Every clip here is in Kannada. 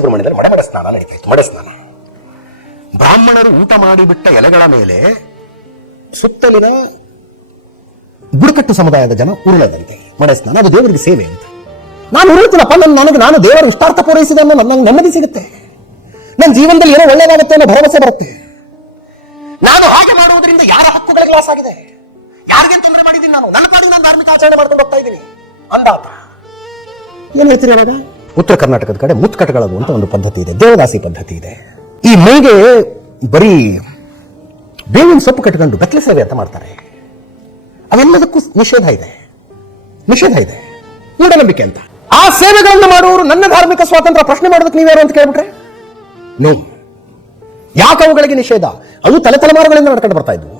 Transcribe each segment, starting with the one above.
ಬಾಲಸುಬ್ರಹ್ಮಣ್ಯದಲ್ಲಿ ಮಡೆ ಸ್ನಾನ ನಡೀತಾ ಇತ್ತು. ಮಡೆ ಸ್ನಾನ, ಬ್ರಾಹ್ಮಣರು ಊಟ ಮಾಡಿಬಿಟ್ಟ ಎಲೆಗಳ ಮೇಲೆ ಸುತ್ತಲಿನ ಬುಡಕಟ್ಟು ಸಮುದಾಯದ ಜನ ಉರುಳದಂತೆ. ಮಡೆ ಸ್ನಾನ ಅದು ದೇವರಿಗೆ ಸೇವೆ ಅಂತ. ನಾನು ಉರುಳ್ತೀನಪ್ಪ, ನಾನು ದೇವರ ಇಷ್ಟಾರ್ಥ ಪೂರೈಸಿದ ನನಗೆ ನೆಮ್ಮದಿ ಸಿಗುತ್ತೆ, ನನ್ನ ಜೀವನದಲ್ಲಿ ಏನೋ ಒಳ್ಳೇದಾಗುತ್ತೆ ಅನ್ನೋ ಭರವಸೆ ಬರುತ್ತೆ. ನಾನು ಹಾಗೆ ಮಾಡುವುದರಿಂದ ಯಾರ ಹಕ್ಕುಗಳಿಗೆ ಲಾಸ್ ಆಗಿದೆ, ಯಾರಿಗೇನು ತೊಂದರೆ ಮಾಡಿದ್ದೀನಿ, ನನ್ನ ಪಾಡಿಗೆ ನಾನು ಧಾರ್ಮಿಕ ಆಚರಣೆ ಮಾಡ್ಕೊಂಡು ಹೋಗ್ತಾ ಇದ್ದೀನಿ ಅಂದಾತ. ಏನ್ ಹೇಳ್ತೀರಿ ಅವಾಗ? ಉತ್ತರ ಕರ್ನಾಟಕದ ಕಡೆ ಮುತ್ಕಟಗಳದು ಅಂತ ಒಂದು ಪದ್ಧತಿ ಇದೆ, ದೇವದಾಸಿ ಪದ್ಧತಿ ಇದೆ. ಈ ಮೈಗೆ ಬರೀ ಬೇವಿನ ಸೊಪ್ಪು ಕಟ್ಕೊಂಡು ಬೆತ್ತಲೆ ಸೇವೆ ಅಂತ ಮಾಡ್ತಾರೆ. ಅವೆಲ್ಲದಕ್ಕೂ ನಿಷೇಧ ಇದೆ, ಮೂಢನಂಬಿಕೆ ಅಂತ. ಆ ಸೇವೆಗಳನ್ನು ಮಾಡುವವರು ನನ್ನ ಧಾರ್ಮಿಕ ಸ್ವಾತಂತ್ರ್ಯ ಪ್ರಶ್ನೆ ಮಾಡೋದಕ್ಕೆ ನೀವ್ಯಾರು ಅಂತ ಕೇಳ್ಬಿಟ್ರೆ ನೀವು ಯಾಕೆ ಅವುಗಳಿಗೆ ನಿಷೇಧ? ಅವು ತಲೆಮಾರುಗಳಿಂದ ನಡ್ಕೊಂಡು ಬರ್ತಾ ಇದ್ವು,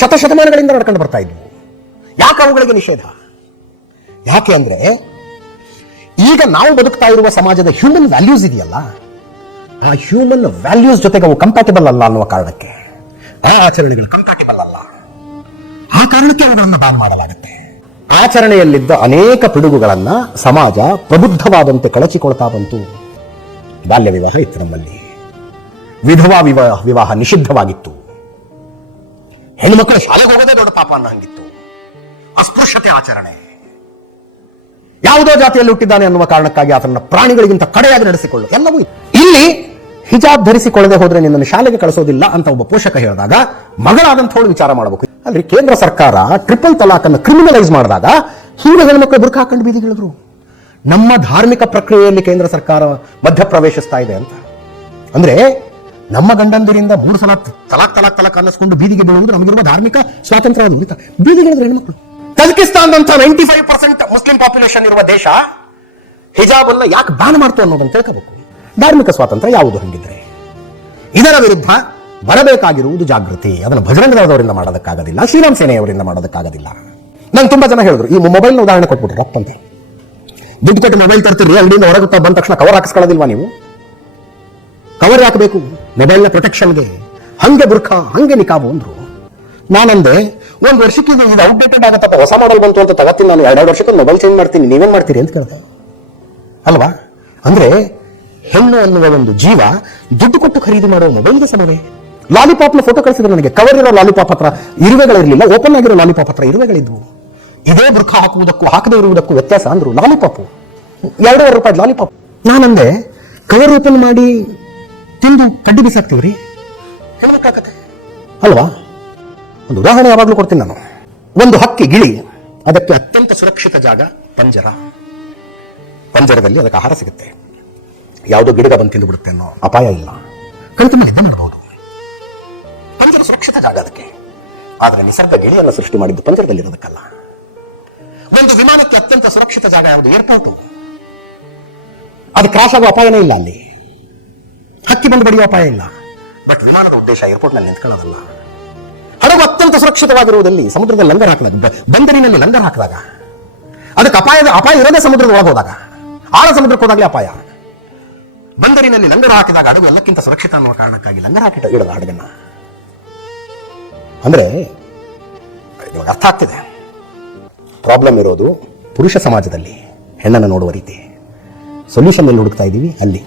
ಶತಮಾನಗಳಿಂದ ನಡ್ಕೊಂಡು ಬರ್ತಾ ಇದ್ವು. ಯಾಕೆ ಅವುಗಳಿಗೆ ನಿಷೇಧ? ಯಾಕೆ ಅಂದ್ರೆ ಈಗ ನಾವು ಬದುಕ್ತಾ ಇರುವ ಸಮಾಜದ ಹ್ಯೂಮನ್ ವ್ಯಾಲ್ಯೂಸ್ ಇದೆಯಲ್ಲ, ಆ ಹ್ಯೂಮನ್ ವ್ಯಾಲ್ಯೂಸ್ ಜೊತೆಗೆ ಅವು ಕಂಪ್ಯಾಟಿಬಲ್ ಅಲ್ಲ ಅನ್ನುವ ಕಾರಣಕ್ಕೆ, ಆ ಆಚರಣೆಗಳು ಕಂಪ್ಯಾಟಿಬಲ್ ಅಲ್ಲ, ಆ ಕಾರಣಕ್ಕೆ ಅವುಗಳನ್ನು ಬ್ಯಾನ್ ಮಾಡಲಾಗುತ್ತೆ. ಆಚರಣೆಯಲ್ಲಿದ್ದ ಅನೇಕ ಪಿಡುಗುಗಳನ್ನ ಸಮಾಜ ಪ್ರಬುದ್ಧವಾದಂತೆ ಕಳಚಿಕೊಳ್ತಾ ಬಂತು. ಬಾಲ್ಯ ವಿವಾಹ ಇತ್ತು ನಮ್ಮಲ್ಲಿ, ವಿಧವಾ ವಿವಾಹ ನಿಷಿದ್ಧವಾಗಿತ್ತು, ಹೆಣ್ಣುಮಕ್ಕಳು ಶಾಲೆಗೆ ಹೋಗೋದೇ ದೊಡ್ಡ ಪಾಪ ಅನ್ನೋ ಹಂಗಿತ್ತು, ಅಸ್ಪೃಶ್ಯತೆ ಆಚರಣೆ, ಯಾವುದೋ ಜಾತಿಯಲ್ಲಿ ಹುಟ್ಟಿದ್ದಾನೆ ಅನ್ನುವ ಕಾರಣಕ್ಕಾಗಿ ಆತನ ಪ್ರಾಣಿಗಳಿಗಿಂತ ಕಡೆಯಾಗಿ ನಡೆಸಿಕೊಳ್ಳು ಎಲ್ಲವೂ ಇತ್ತು. ಇಲ್ಲಿ ಹಿಜಾಬ್ ಧರಿಸಿಕೊಳ್ಳದೆ ಹೋದ್ರೆ ನಿನ್ನನ್ನು ಶಾಲೆಗೆ ಕಳಿಸೋದಿಲ್ಲ ಅಂತ ಒಬ್ಬ ಪೋಷಕ ಹೇಳಿದಾಗ ಮಗಳಾದಂಥವಳು ವಿಚಾರ ಮಾಡಬೇಕು. ಅಲ್ಲಿ ಕೇಂದ್ರ ಸರ್ಕಾರ ಟ್ರಿಪಲ್ ತಲಾಕ್ ಅನ್ನು ಕ್ರಿಮಿನಲೈಸ್ ಮಾಡಿದಾಗ ಹೀಗೆ ಹೆಣ್ಮಕ್ಳು ಬುರ್ಕ ಹಾಕೊಂಡು ಬೀದಿಗಿಳಿದ್ರು. ನಮ್ಮ ಧಾರ್ಮಿಕ ಪ್ರಕ್ರಿಯೆಯಲ್ಲಿ ಕೇಂದ್ರ ಸರ್ಕಾರ ಮಧ್ಯಪ್ರವೇಶಿಸ್ತಾ ಇದೆ ಅಂತ ಅಂದ್ರೆ, ನಮ್ಮ ಗಂಡಂದಿರಿಂದ 3 ಸಲ ತಲಾಕ್ ಅನ್ನಿಸ್ಕೊಂಡು ಬೀದಿಗೆ ಬೀಳುವುದು ನಮಗಿರುವ ಧಾರ್ಮಿಕ ಸ್ವಾತಂತ್ರ್ಯ ಉಳಿತ. ಬೀದಿಗಿಳಿದ್ರು ಹೆಣ್ಮಕ್ಳು. ಕಜಕಿಸ್ತಾನ್ ಅಂತ 95% ಮುಸ್ಲಿಂ ಪಾಪ್ಯುಲೇಷನ್ ಇರುವ ದೇಶ ಹಿಜಾಬ್ ಅನ್ನ ಯಾಕೆ ಬ್ಯಾನ್ ಮಾಡ್ತು ಅನ್ನೋದನ್ನು ತಿಳ್ಕೋಬೇಕು. ಧಾರ್ಮಿಕ ಸ್ವಾತಂತ್ರ್ಯ ಯಾವುದು ಹಂಗಿದ್ರೆ? ಇದರ ವಿರುದ್ಧ ಬರಬೇಕಾಗಿರುವುದು ಜಾಗೃತಿ. ಅದನ್ನು ಬಜರಂಗ ದಳದವರಿಂದ ಮಾಡೋದಕ್ಕಾಗೋದಿಲ್ಲ, ಶ್ರೀರಾಮ್ ಸೇನೆಯವರಿಂದ ಮಾಡೋದಕ್ಕಾಗೋದಿಲ್ಲ. ನಂಗೆ ತುಂಬಾ ಜನ ಹೇಳಿದ್ರು, ಈ ಮೊಬೈಲ್ ಉದಾಹರಣೆ ಕೊಟ್ಬಿಟ್ರು ರಪ್ಪಂತ. ದುಡ್ಡು ಕೊಟ್ಟು ಮೊಬೈಲ್ ತರ್ತೀರಿ, ಅಂಗಡಿಯಿಂದ ಹೊರಗೆ ಬಂದ ತಕ್ಷಣ ಕವರ್ ಹಾಕಿಸ್ಕೊಳ್ಳೋದಿಲ್ವಾ ನೀವು? ಕವರ್ ಹಾಕಬೇಕು ಮೊಬೈಲ್ನ ಪ್ರೊಟೆಕ್ಷನ್ಗೆ. ಹಂಗೆ ಬುರ್ಖಾ, ಹಂಗೆ ನಿಕಾಬು ಅಂದ್ರು. ನಾನಂದೆ, ಒಂದು ವರ್ಷಕ್ಕೆ ಇದು ಔಟ್ಡೇಟೆಡ್ ಆಗತ್ತಪ್ಪ, ಹೊಸ ಮಾಡಲ್ ಬಂತು ಅಂತ ತಗೋತೀನಿ ನಾನು, 2 ವರ್ಷಕ್ಕೆ ಮೊಬೈಲ್ ಚೇಂಜ್ ಮಾಡ್ತೀನಿ, ನೀವೇನ್ ಮಾಡ್ತೀರಿ ಅಂತ ಕೇಳ್ದೆ ಅಲ್ವಾ? ಅಂದ್ರೆ ಹೆಣ್ಣು ಅನ್ನುವ ಒಂದು ಜೀವ ದುಡ್ಡು ಕೊಟ್ಟು ಖರೀದಿ ಮಾಡುವ ಮೊಬೈಲ್ಗೆ ಸಮವೇ. ಲಾಲಿಪಾಪ್ನ ಫೋಟೋ ಕಳಿಸಿದ್ರು ನನಗೆ, ಕವರ್ ಇರೋ ಲಾಲಿಪಾಪ್ ಹತ್ರ ಇರುವೆಗಳಿರಲಿಲ್ಲ, ಓಪನ್ ಆಗಿರೋ ಲಾಲಿಪಾಪ್ ಹತ್ರ ಇರುವೆಗಳಿದ್ವು. ಇದೇ ಬುರ್ಖಾ ಹಾಕುವುದಕ್ಕೂ ಹಾಕದೇ ಇರುವುದಕ್ಕೂ ವ್ಯತ್ಯಾಸ ಅಂದ್ರು. Lollipop $2,500 lollipop. ನಾನಂದೆ, ಕವರ್ ಓಪನ್ ಮಾಡಿ ತಿಂದು ಕಡ್ಡಿ ಬಿಸಾಕ್ತಿವ್ರಿ, ಹೇಳಬೇಕಾಗತ್ತೆ ಅಲ್ವಾ? ಒಂದು ಉದಾಹರಣೆ ಯಾವಾಗಲೂ ಕೊಡ್ತೀನಿ ನಾನು. ಒಂದು ಹಕ್ಕಿ, ಗಿಳಿ, ಅದಕ್ಕೆ ಅತ್ಯಂತ ಸುರಕ್ಷಿತ ಜಾಗ ಪಂಜರ. ಪಂಜರದಲ್ಲಿ ಅದಕ್ಕೆ ಆಹಾರ ಸಿಗುತ್ತೆ, ಯಾವುದೋ ಗಿಡಗ ಬಂದು ತಿಂದು ಬಿಡುತ್ತೆ ಅನ್ನೋ ಅಪಾಯ ಇಲ್ಲ, ಕಣ್ತುಂಬ ನಿದ್ದೆ ಮಾಡಬಹುದು. ಪಂಜರ ಸುರಕ್ಷಿತ ಜಾಗ ಅದಕ್ಕೆ. ಆದರೆ ನಿಸರ್ಗ ಗಿಳಿಯನ್ನು ಸೃಷ್ಟಿ ಮಾಡಿದ್ದು ಪಂಜರದಲ್ಲಿರೋದಕ್ಕಲ್ಲ. ಒಂದು ವಿಮಾನಕ್ಕೆ ಅತ್ಯಂತ ಸುರಕ್ಷಿತ ಜಾಗ ಯಾವುದು? ಏರ್ಪೋರ್ಟ್. ಅದು ಕ್ರಾಶ್ ಆಗೋ ಅಪಾಯನೇ ಇಲ್ಲ ಅಲ್ಲಿ, ಹಕ್ಕಿ ಬಂದು ಬಡಿಯುವ ಅಪಾಯ ಇಲ್ಲ. ಬಟ್ ವಿಮಾನದ ಉದ್ದೇಶ ಏರ್ಪೋರ್ಟ್ ನಲ್ಲಿ ನಿಂತ್ಕೊಳ್ಳೋದಲ್ಲ. ಹಡಗು ಅತ್ಯಂತ ಸುರಕ್ಷಿತವಾಗಿರುವುದಲ್ಲಿ ಸಮುದ್ರದಲ್ಲಿ ಲಂಗರ್ ಹಾಕಿದಾಗ, ಬಂದರಿನಲ್ಲಿ ಲಂಗರ್ ಹಾಕಿದಾಗ, ಅದಕ್ಕೆ ಅಪಾಯ ಇರೋದೇ ಸಮುದ್ರದ ಒಳಗೆ ಹೋದಾಗ, ಆಳ ಸಮುದ್ರಕ್ಕೆ ಹೋದಾಗಲೇ ಅಪಾಯ. ಬಂದರಿನಲ್ಲಿ ಲಂಗರ್ ಹಾಕಿದಾಗ ಹಡಗು ಎಲ್ಲಕ್ಕಿಂತ ಸುರಕ್ಷಿತ ಅನ್ನುವ ಕಾರಣಕ್ಕಾಗಿ ಲಂಗರ್ ಹಾಕಿ ಇಡೋದು ಹಡಗನ್ನ. ಅಂದ್ರೆ ಇವಾಗ ಅರ್ಥ ಆಗ್ತಿದೆ. ಪ್ರಾಬ್ಲಮ್ ಇರೋದು ಪುರುಷ ಸಮಾಜದಲ್ಲಿ ಹೆಣ್ಣನ್ನು ನೋಡುವ ರೀತಿ. ಸೊಲ್ಯೂಷನ್ ಎಲ್ಲಿ ಹುಡುಕ್ತಾ ಇದ್ದೀವಿ? ಅಲ್ಲಿ.